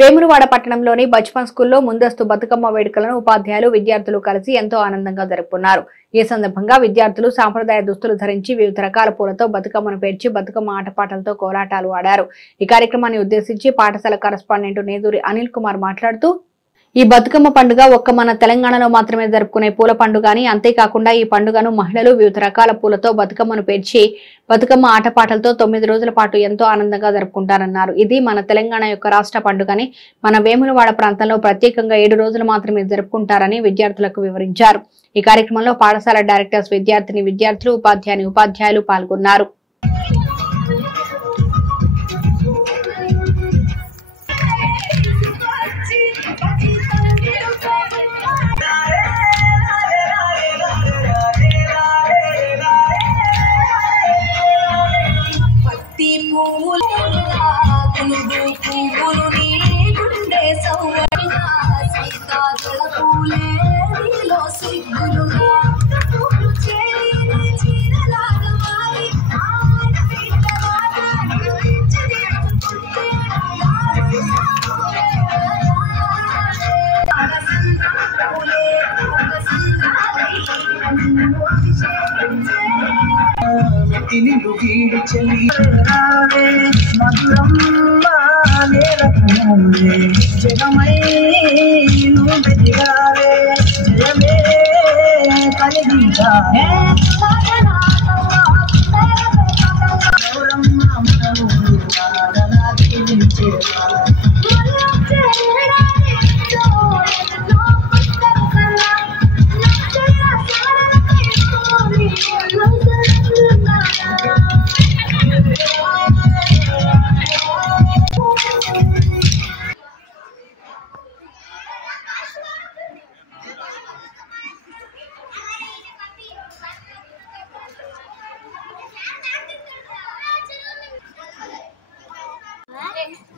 వేములవాడ పట్టణంలోని బచ్పన్ స్కూల్లో ముందస్తు బతుకమ్మ వేడుకలను ఉపాధ్యాయులు విద్యార్థులు కలిసి ఎంతో ఆనందంగా జరుపుకున్నారు। ఈ సందర్భంగా విద్యార్థులు సాంప్రదాయ దుస్తులు ధరించి వివిధ రకాల పూలతో బతుకమ్మను పేర్చి బతుకమ్మ ఆటపాటలతో కోలాటాలు ఆడారు। ఈ కార్యక్రమాన్ని ఉద్దేశించి పాఠశాల కరెస్పాండెంట్ నేదూరి అనిల్ కుమార్ మాట్లాడుతూ ఈ బతుకమ్మ పండుగ ఒక్క మన తెలంగాణలో మాత్రమే జరుపుకునే పూల పండుగ అని, అంతేకాకుండా ఈ పండుగను మహిళలు వివిధ రకాల పూలతో బతుకమ్మను పేర్చి బతుకమ్మ ఆటపాటలతో 9 రోజుల పాటు ఎంతో ఆనందంగా జరుపుకుంటారన్నారు। ఇది మన తెలంగాణ యొక్క రాష్ట్ర పండుగని మన వేములవాడ ప్రాంతంలో ప్రత్యేకంగా 7 రోజులు మాత్రమే జరుపుకుంటారని విద్యార్థులకు వివరించారు। ఈ కార్యక్రమంలో పాఠశాల డైరెక్టర్స్, విద్యార్థులు, ఉపాధ్యాయులు పాల్గొన్నారు।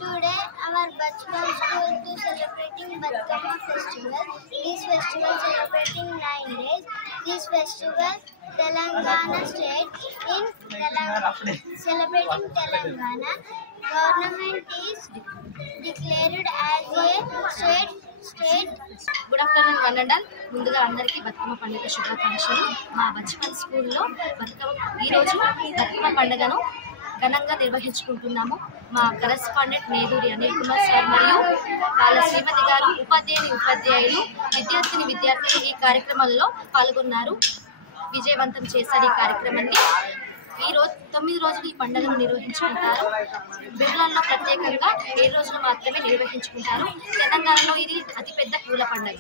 Today, our Bachpan school to celebrating Batkama festival. This festival celebrating 9 days. This festival, Telangana state celebrating Telangana. Government is declared as a state. Good afternoon one and all. ముందుగా అందరికీ బతుకమ్మ పండుగ శుభాకాంక్షలు। మా బచ్పన్ స్కూల్లో ఈరోజు బతుకమ్మ పండుగను ఘనంగా నిర్వహించుకుంటున్నాము। మా కరెస్పాండెంట్ నేదూరి అనిల్ కుమార్ సార్ మరియు వాళ్ళ శ్రీమతి గారు, ఉపాధ్యాయులు, విద్యార్థులు ఈ కార్యక్రమంలో పాల్గొన్నారు, విజయవంతం చేశారు ఈ కార్యక్రమాన్ని। ఈ రోజు 9 రోజులు ఈ పండుగను నిర్వహించుకుంటారు। బెంగళూరులో ప్రత్యేకంగా 7 రోజులు మాత్రమే నిర్వహించుకుంటారు। తెలంగాణలో ఇది అతిపెద్ద పూల పండుగ।